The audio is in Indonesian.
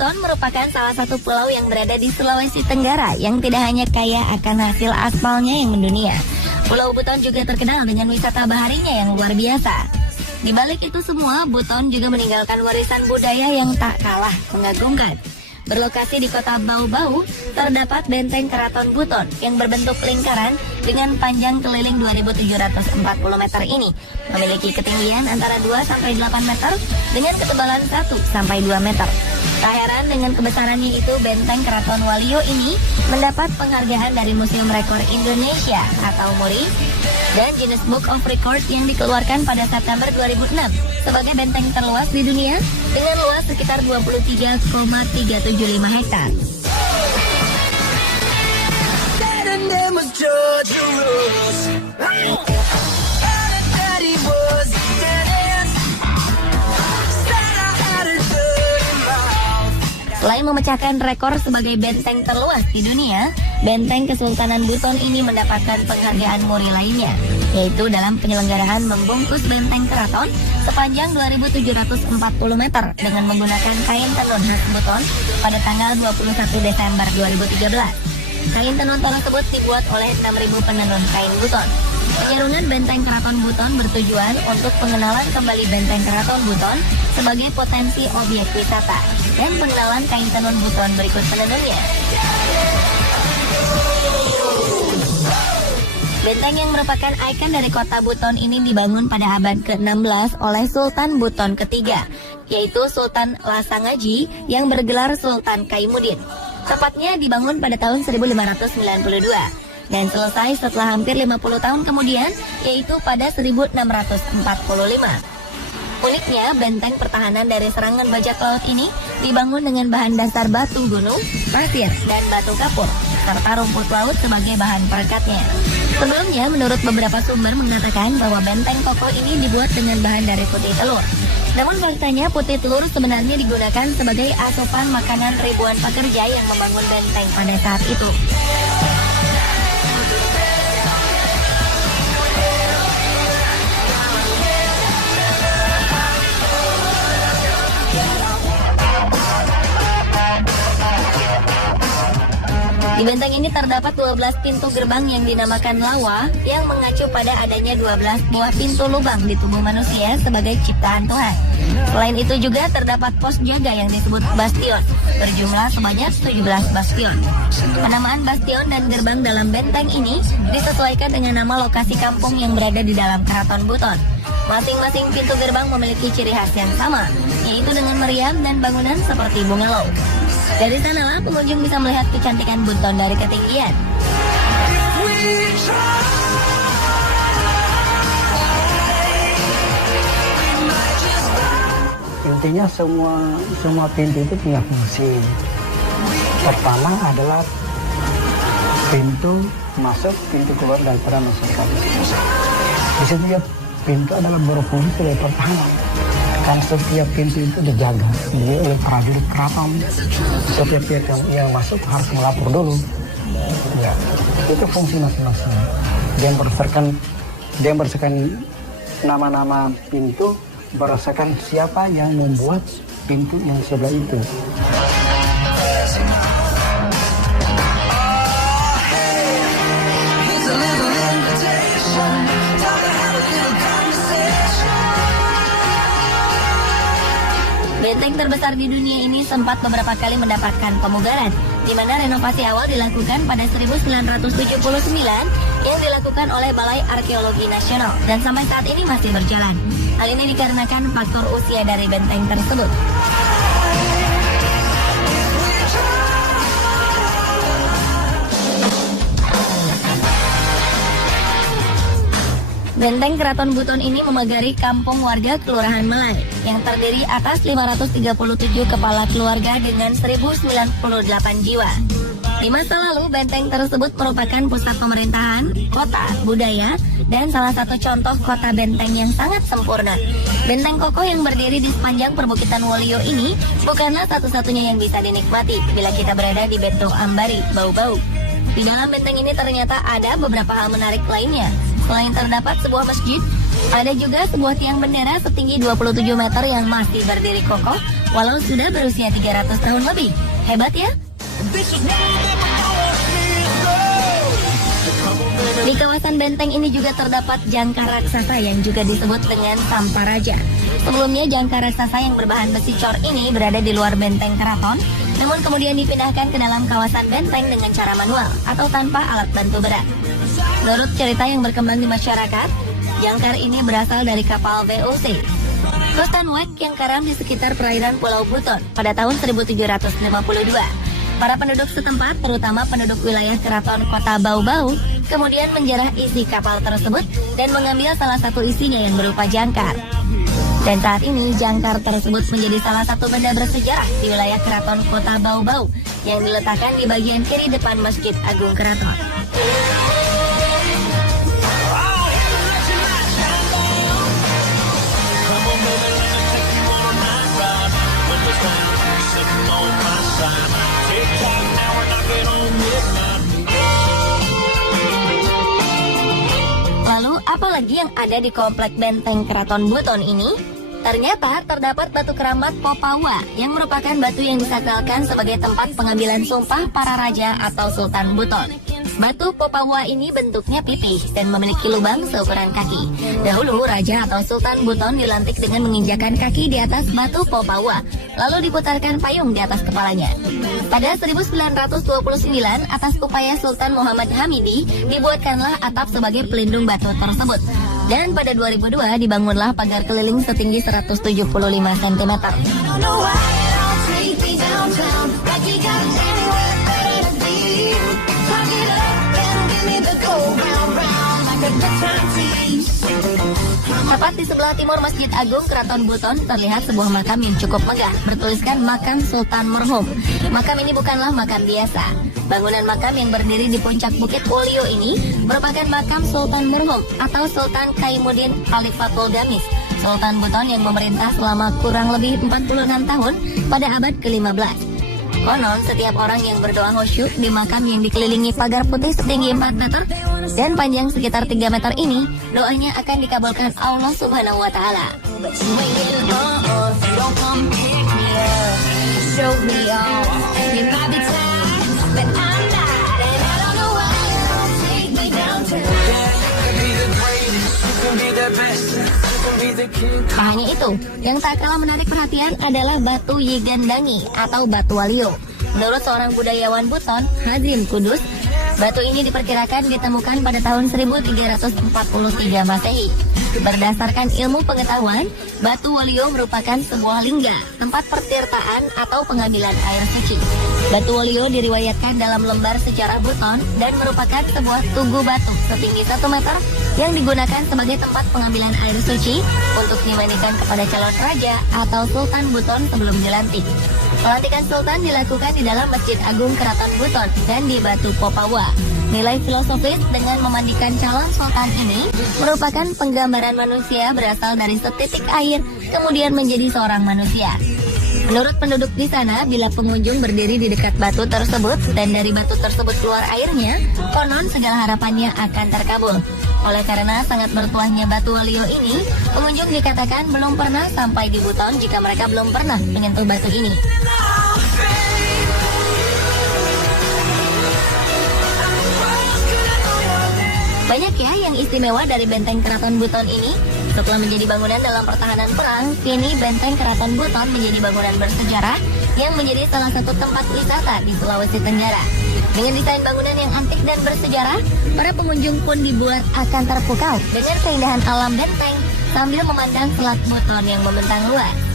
Buton merupakan salah satu pulau yang berada di Sulawesi Tenggara yang tidak hanya kaya akan hasil aspalnya yang mendunia. Pulau Buton juga terkenal dengan wisata baharinya yang luar biasa. Di balik itu semua, Buton juga meninggalkan warisan budaya yang tak kalah mengagumkan. Berlokasi di kota Bau-Bau, terdapat benteng Keraton Buton yang berbentuk lingkaran dengan panjang keliling 2.740 meter ini. Memiliki ketinggian antara 2-8 meter dengan ketebalan 1-2 meter. Tak heran dengan kebesarannya itu, benteng Keraton Waluyo ini mendapat penghargaan dari Museum Rekor Indonesia atau MURI dan Guinness Book of Record yang dikeluarkan pada September 2006 sebagai benteng terluas di dunia dengan luas sekitar 23,375 hektar. Selain memecahkan rekor sebagai benteng terluas di dunia, benteng Kesultanan Buton ini mendapatkan penghargaan MURI lainnya, yaitu dalam penyelenggaraan membungkus benteng keraton sepanjang 2.740 meter dengan menggunakan kain tenun khas Buton pada tanggal 21 Desember 2013. Kain tenun tersebut dibuat oleh 6.000 penenun kain Buton. Penyarungan benteng Keraton Buton bertujuan untuk pengenalan kembali benteng Keraton Buton sebagai potensi objek wisata dan pengenalan kain tenun Buton berikut penenunnya. Benteng yang merupakan ikon dari kota Buton ini dibangun pada abad ke-16 oleh Sultan Buton ketiga, yaitu Sultan Lasangaji yang bergelar Sultan Kaimuddin. Tepatnya dibangun pada tahun 1592. Dan selesai setelah hampir 50 tahun kemudian, yaitu pada 1645. Uniknya, benteng pertahanan dari serangan bajak laut ini dibangun dengan bahan dasar batu gunung, pasir, dan batu kapur, serta rumput laut sebagai bahan perekatnya. Sebelumnya, menurut beberapa sumber mengatakan bahwa benteng kokoh ini dibuat dengan bahan dari putih telur. Namun faktanya putih telur sebenarnya digunakan sebagai asupan makanan ribuan pekerja yang membangun benteng pada saat itu. Di benteng ini terdapat 12 pintu gerbang yang dinamakan lawa yang mengacu pada adanya 12 buah pintu lubang di tubuh manusia sebagai ciptaan Tuhan. Selain itu juga terdapat pos jaga yang disebut bastion, berjumlah sebanyak 17 bastion. Penamaan bastion dan gerbang dalam benteng ini disesuaikan dengan nama lokasi kampung yang berada di dalam Keraton Buton. Masing-masing pintu gerbang memiliki ciri khas yang sama, yaitu dengan meriam dan bangunan seperti bungalow. Dari sanalah pengunjung bisa melihat kecantikan Buton dari ketinggian. Intinya semua pintu itu punya fungsi. Pertama adalah pintu masuk, pintu keluar daripada masyarakat. Di situ ya pintu adalah berfungsi sebagai pertahanan. Karena setiap pintu itu dijaga oleh prajurit keraton. Setiap pihak yang masuk harus melapor dulu. Ya, itu fungsi masing-masing. Dia berdasarkan nama-nama pintu, berdasarkan siapa yang membuat pintu yang sebelah itu. Benteng terbesar di dunia ini sempat beberapa kali mendapatkan pemugaran, di mana renovasi awal dilakukan pada 1979 yang dilakukan oleh Balai Arkeologi Nasional dan sampai saat ini masih berjalan. Hal ini dikarenakan faktor usia dari benteng tersebut. Benteng Keraton Buton ini memagari kampung warga Kelurahan Melai yang terdiri atas 537 kepala keluarga dengan 1098 jiwa. Di masa lalu, benteng tersebut merupakan pusat pemerintahan, kota, budaya, dan salah satu contoh kota benteng yang sangat sempurna. Benteng kokoh yang berdiri di sepanjang perbukitan Waluyo ini bukanlah satu-satunya yang bisa dinikmati bila kita berada di Beto Ambari, Bau-Bau. Di dalam benteng ini ternyata ada beberapa hal menarik lainnya. Selain terdapat sebuah masjid, ada juga sebuah tiang bendera setinggi 27 meter yang masih berdiri kokoh walau sudah berusia 300 tahun lebih. Hebat ya? Di kawasan benteng ini juga terdapat jangkar raksasa yang juga disebut dengan Samparaja. Sebelumnya jangkar raksasa yang berbahan besi cor ini berada di luar benteng keraton, namun kemudian dipindahkan ke dalam kawasan benteng dengan cara manual atau tanpa alat bantu berat. Menurut cerita yang berkembang di masyarakat, jangkar ini berasal dari kapal VOC Sultan Wek yang karam di sekitar perairan Pulau Buton pada tahun 1752. Para penduduk setempat, terutama penduduk wilayah keraton kota Bau-Bau, kemudian menjarah isi kapal tersebut dan mengambil salah satu isinya yang berupa jangkar. Dan saat ini jangkar tersebut menjadi salah satu benda bersejarah di wilayah keraton kota Bau-Bau yang diletakkan di bagian kiri depan Masjid Agung Keraton. Lalu apalagi yang ada di komplek benteng Keraton Buton ini? Ternyata terdapat batu keramat Popawa yang merupakan batu yang disakralkan sebagai tempat pengambilan sumpah para raja atau Sultan Buton. Batu Popawa ini bentuknya pipih dan memiliki lubang seukuran kaki. Dahulu raja atau Sultan Buton dilantik dengan menginjakan kaki di atas batu Popawa, lalu diputarkan payung di atas kepalanya. Pada 1929, atas upaya Sultan Muhammad Hamidi, dibuatkanlah atap sebagai pelindung batu tersebut. Dan pada 2002 dibangunlah pagar keliling setinggi 175 cm. Tepat di sebelah timur Masjid Agung Keraton Buton terlihat sebuah makam yang cukup megah, bertuliskan Makam Sultan Merhum. Makam ini bukanlah makam biasa. Bangunan makam yang berdiri di puncak Bukit Wolio ini merupakan makam Sultan Merhum atau Sultan Kaimuddin Khalifatul Gamis, Sultan Buton yang memerintah selama kurang lebih 46 tahun pada abad ke-15. Konon, setiap orang yang berdoa khusyuk di makam yang dikelilingi pagar putih setinggi 4 meter dan panjang sekitar 3 meter ini, doanya akan dikabulkan Allah Subhanahu wa Ta'ala. Tak hanya itu, yang tak kalah menarik perhatian adalah batu Yigandangi atau batu Walio. Menurut seorang budayawan Buton, Hazim Kudus, batu ini diperkirakan ditemukan pada tahun 1343 Masehi. Berdasarkan ilmu pengetahuan, batu Walio merupakan sebuah lingga, tempat pertirtaan atau pengambilan air suci. Batu Walio diriwayatkan dalam lembar sejarah Buton dan merupakan sebuah tugu batu setinggi 1 meter yang digunakan sebagai tempat pengambilan air suci untuk dimandikan kepada calon raja atau Sultan Buton sebelum dilantik. Pelantikan Sultan dilakukan di dalam Masjid Agung Keraton Buton dan di Batu Popawa. Nilai filosofis dengan memandikan calon sultan ini merupakan penggambaran manusia berasal dari setitik air kemudian menjadi seorang manusia. Menurut penduduk di sana, bila pengunjung berdiri di dekat batu tersebut dan dari batu tersebut keluar airnya, konon segala harapannya akan terkabul. Oleh karena sangat bertuahnya batu Walio ini, pengunjung dikatakan belum pernah sampai di Buton jika mereka belum pernah menyentuh batu ini. Banyak ya yang istimewa dari benteng Keraton Buton ini. Setelah menjadi bangunan dalam pertahanan perang, kini benteng Keraton Buton menjadi bangunan bersejarah yang menjadi salah satu tempat wisata di Sulawesi Tenggara. Dengan desain bangunan yang antik dan bersejarah, para pengunjung pun dibuat akan terpukau dengan keindahan alam benteng sambil memandang Selat Buton yang membentang luas.